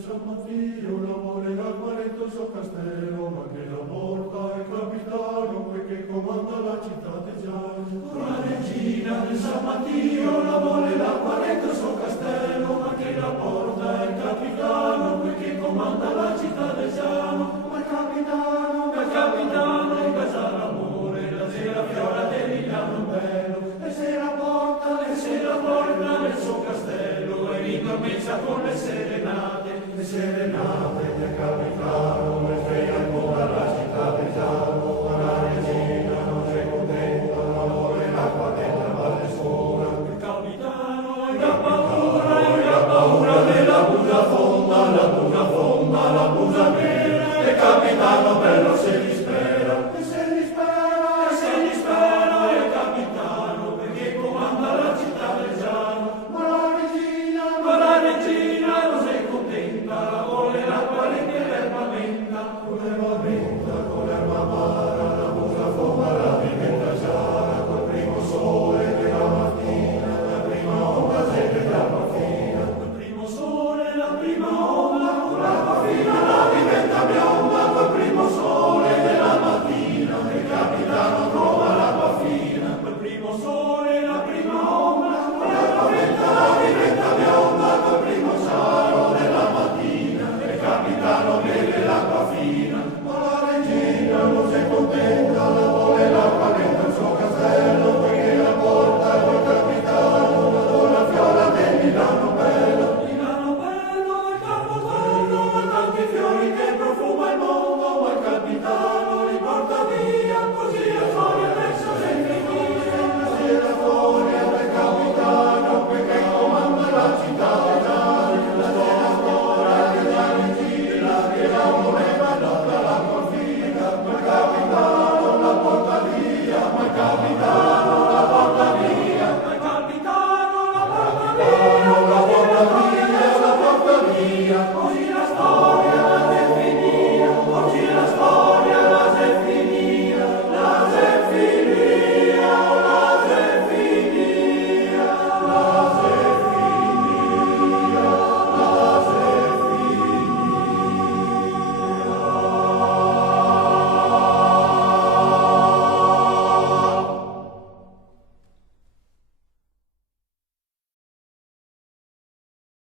San Mattio lavorerà guarito il suo castello, ma che la porta è capitano, poiché comanda la città di Giano. La regina di San Mattio lavorerà guarito il suo castello, ma che la porta è capitano, poiché comanda la città di Giano. Ma il capitano in casa l'amore, la sera fiora del Milano bello, e se la porta nel suo castello, e ricomincia con le serenate del capitano, e feia